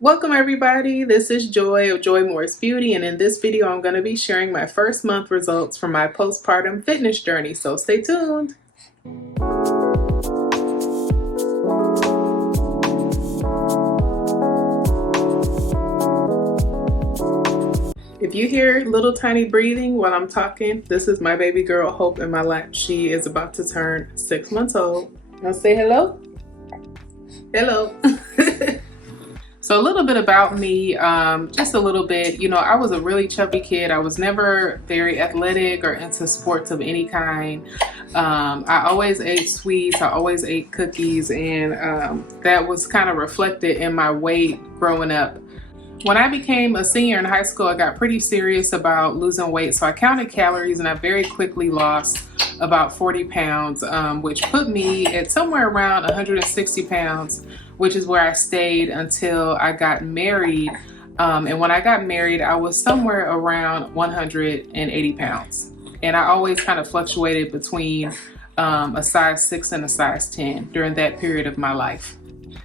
Welcome everybody, this is Joy of Joy Morris Beauty, and in this video I'm going to be sharing my first month results from my postpartum fitness journey, so stay tuned. If you hear little tiny breathing while I'm talking, this is my baby girl Hope in my lap. She is about to turn 6 months old. Now say hello. Hello. So a little bit about me, just a little bit, I was a really chubby kid. I was never very athletic or into sports of any kind. I always ate sweets, I always ate cookies, and that was kind of reflected in my weight growing up. When I became a senior in high school, I got pretty serious about losing weight. So I counted calories and I very quickly lost about 40 pounds, which put me at somewhere around 160 pounds, which is where I stayed until I got married. And when I got married, I was somewhere around 180 pounds. And I always kind of fluctuated between a size 6 and a size 10 during that period of my life.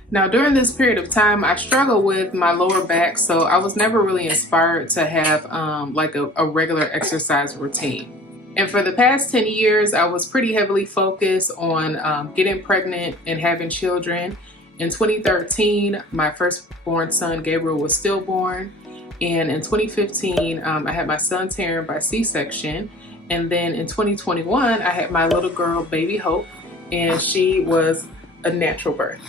Now, during this period of time, I struggled with my lower back, so I was never really inspired to have like a regular exercise routine. And for the past 10 years, I was pretty heavily focused on getting pregnant and having children. In 2013, my firstborn son, Gabriel, was stillborn. And in 2015, I had my son, Taryn, by C-section. And then in 2021, I had my little girl, baby Hope, and she was a natural birth.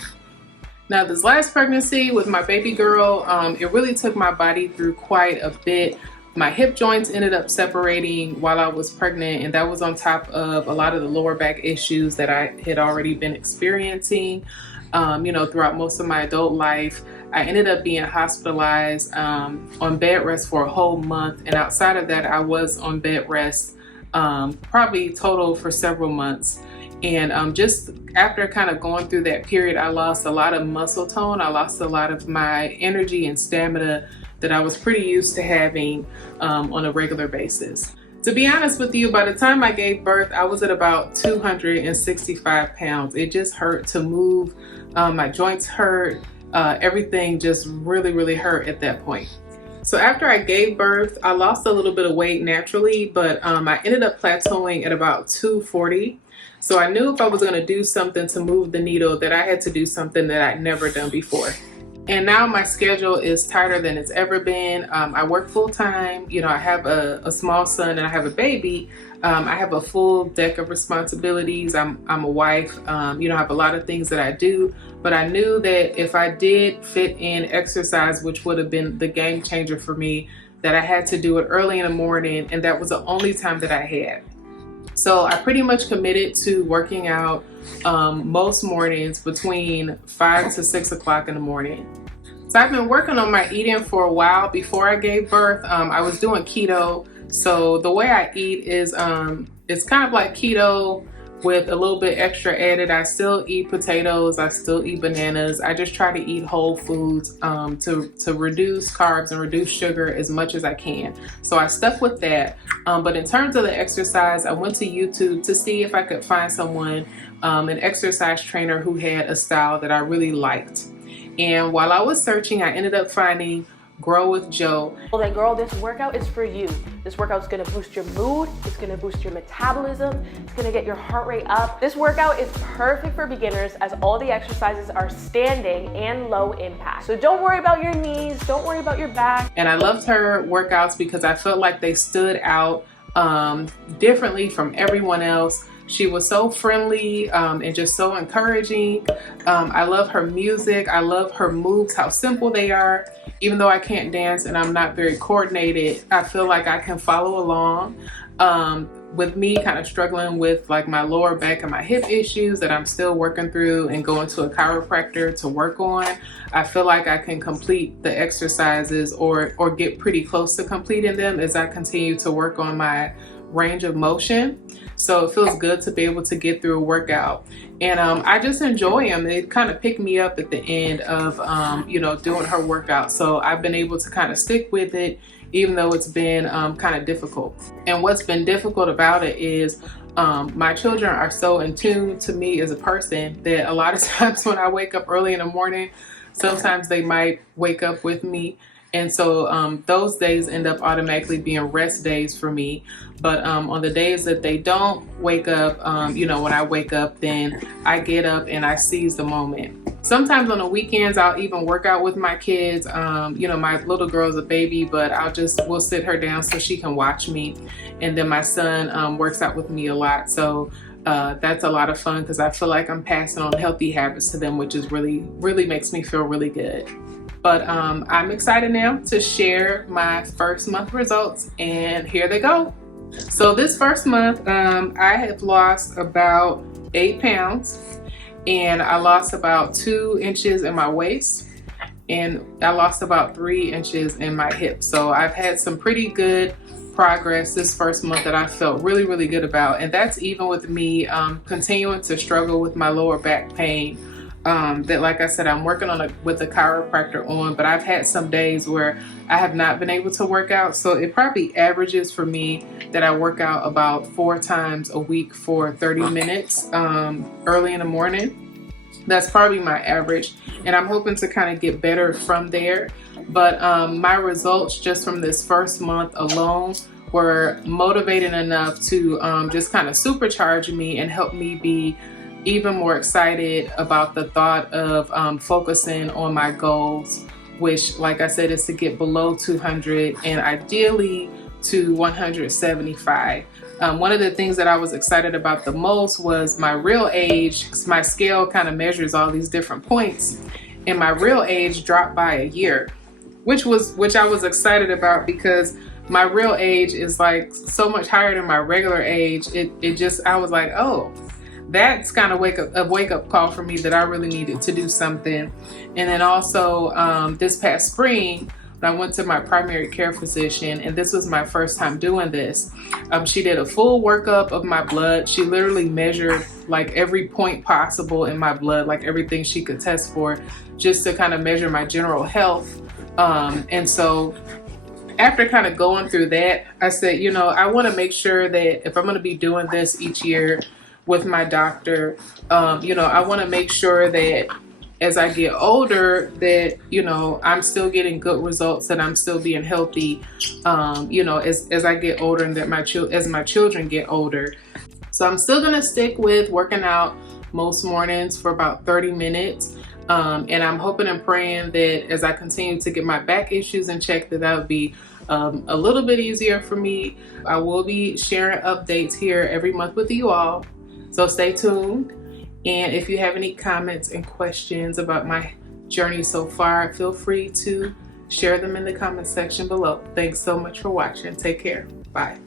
Now, this last pregnancy with my baby girl, it really took my body through quite a bit. My hip joints ended up separating while I was pregnant, and that was on top of a lot of the lower back issues that I had already been experiencing, throughout most of my adult life. I ended up being hospitalized on bed rest for a whole month, and outside of that, I was on bed rest probably total for several months. And just after kind of going through that period, I lost a lot of muscle tone. I lost a lot of my energy and stamina that I was pretty used to having on a regular basis. To be honest with you, by the time I gave birth, I was at about 265 pounds. It just hurt to move. My joints hurt. Everything just really, really hurt at that point. So after I gave birth, I lost a little bit of weight naturally, but I ended up plateauing at about 240. So I knew if I was going to do something to move the needle that I had to do something that I'd never done before. And now my schedule is tighter than it's ever been. I work full time. I have a small son and I have a baby. I have a full deck of responsibilities. I'm a wife. I have a lot of things that I do. But I knew that if I did fit in exercise, which would have been the game changer for me, that I had to do it early in the morning, and that was the only time that I had. So I pretty much committed to working out most mornings between 5 to 6 o'clock in the morning. So I've been working on my eating for a while. Before I gave birth, I was doing keto. So the way I eat is it's kind of like keto with a little bit extra added. I still eat potatoes, I still eat bananas. I just try to eat whole foods to reduce carbs and reduce sugar as much as I can. So I stuck with that. But in terms of the exercise, I went to YouTube to see if I could find someone, an exercise trainer who had a style that I really liked. And while I was searching, I ended up finding Growwithjo. Well then girl, this workout is for you. This workout is gonna boost your mood, it's gonna boost your metabolism, it's gonna get your heart rate up. This workout is perfect for beginners as all the exercises are standing and low impact. So don't worry about your knees, don't worry about your back. And I loved her workouts because I felt like they stood out differently from everyone else. She was so friendly and just so encouraging. I love her music. I love her moves, how simple they are. Even though I can't dance and I'm not very coordinated, I feel like I can follow along. With me kind of struggling with like my lower back and my hip issues that I'm still working through and going to a chiropractor to work on, I feel like I can complete the exercises or get pretty close to completing them as I continue to work on my range of motion. So it feels good to be able to get through a workout. And I just enjoy them. They kind of pick me up at the end of, doing her workout. So I've been able to kind of stick with it, even though it's been kind of difficult. And what's been difficult about it is my children are so in tune to me as a person that a lot of times when I wake up early in the morning, Sometimes they might wake up with me. And so those days end up automatically being rest days for me. But on the days that they don't wake up, when I wake up, then I get up and I seize the moment. Sometimes on the weekends, I'll even work out with my kids. My little girl's a baby, but we'll sit her down so she can watch me. And then my son works out with me a lot. So that's a lot of fun because I feel like I'm passing on healthy habits to them, which is really makes me feel really good. But I'm excited now to share my first month results, and here they go. So this first month, I have lost about 8 pounds, and I lost about 2 inches in my waist, and I lost about 3 inches in my hips. So I've had some pretty good progress this first month that I felt really good about, and that's even with me continuing to struggle with my lower back pain. That, like I said, I'm working on with a chiropractor on, but I've had some days where I have not been able to work out. So it probably averages for me that I work out about 4 times a week for 30 minutes early in the morning. That's probably my average, and I'm hoping to kind of get better from there. But my results just from this first month alone were motivating enough to just kind of supercharge me and help me be even more excited about the thought of focusing on my goals, which, like I said, is to get below 200 and ideally to 175. One of the things that I was excited about the most was my real age. My scale kind of measures all these different points, and my real age dropped by a year, which I was excited about because my real age is like so much higher than my regular age. I was like, oh, that's kind of a wake up call for me that I really needed to do something. And then also this past spring, I went to my primary care physician, and this was my first time doing this. She did a full workup of my blood. She literally measured like every point possible in my blood, like everything she could test for, just to kind of measure my general health. And so after kind of going through that, I said, I want to make sure that if I'm going to be doing this each year with my doctor, I want to make sure that as I get older that, I'm still getting good results, that I'm still being healthy, as I get older, and that as my children get older. So I'm still going to stick with working out most mornings for about 30 minutes. And I'm hoping and praying that as I continue to get my back issues in check, that would be a little bit easier for me. I will be sharing updates here every month with you all. So stay tuned. And if you have any comments and questions about my journey so far, feel free to share them in the comment section below. Thanks so much for watching. Take care. Bye.